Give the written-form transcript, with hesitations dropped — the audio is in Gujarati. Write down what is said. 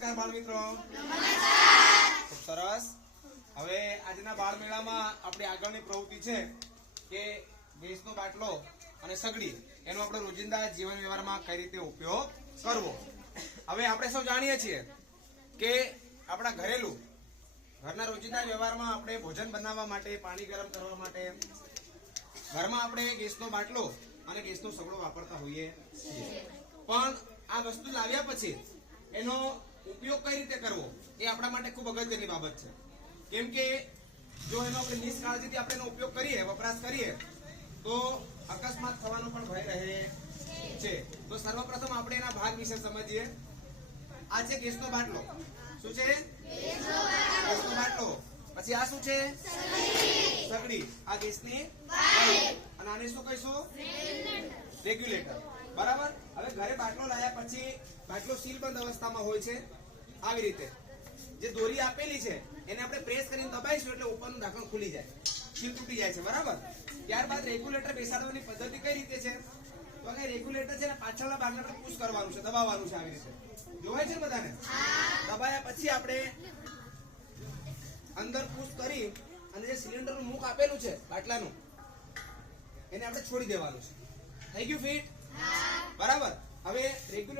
નમસ્કાર બાળ મિત્રો. ખૂબ સરસ. હવે આજના બાળ મેળામાં આપણી આગળની પ્રવૃત્તિ છે કે ગેસનો બાટલો અને સગડી એનો આપણે રોજિંદા જીવન વ્યવહારમાં કઈ રીતે ઉપયોગ કરવો. હવે આપણે સૌ જાણીએ છીએ કે આપણા ઘરના રોજિંદા વ્યવહારમાં આપણે ભોજન બનાવવા માટે, પાણી ગરમ કરવા માટે ઘરમાં આપણે ગેસનો બાટલો અને ગેસનો સગડો વાપરતા હોઈએ છીએ. પણ આ વસ્તુ લાવ્યા પછી એનો ઉપયોગ કઈ રીતે કરવો એ આપણા માટે ખૂબ અગત્યની બાબત છે. કેમ કે જો એનો આપણે નિષ્કાળજીથી આપણે એનો ઉપયોગ કરીએ, વપરાશ કરીએ તો અકસ્માત થવાનો પણ ભય રહે છે. તો સર્વપ્રથમ આપણે એના ભાગ વિશે સમજીએ. આ છે ગેસનો બાટલો. શું છે? ગેસનો બાટલો. પછી આ શું છે? સગડી. આ ગેસની અને આને શું કહીશું? રેગ્યુલેટર. બરાબર. હવે ઘરે બાટલો લાયા પછી બાટલો સીલબંધ અવસ્થામાં હોય છે. આવી રીતે જે દોરી આપેલી છે એને આપણે પ્રેસ કરીને દબાઈશું એટલે ઉપરનું ઢાંકણ ખુલી જાય, સીલ તૂટી જાય છે. બરાબર. ત્યારબાદ રેગ્યુલેટર બેસાડવાની પદ્ધતિ કઈ રીતે છે? તો કે રેગ્યુલેટર છે ને પાછળના ભાગને આપણે પુશ કરવાનું છે, દબાવવાનું છે. આવી રીતે જોવાય છે બધાને? દબાયા પછી આપણે અંદર પુશ કરી અને જે સિલિન્ડરનું મુખ આપેલું છે બાટલાનું એને આપણે છોડી દેવાનું છે. થઈ ગયું ફિટ? બરાબર. હવે રેગ્યુલેટર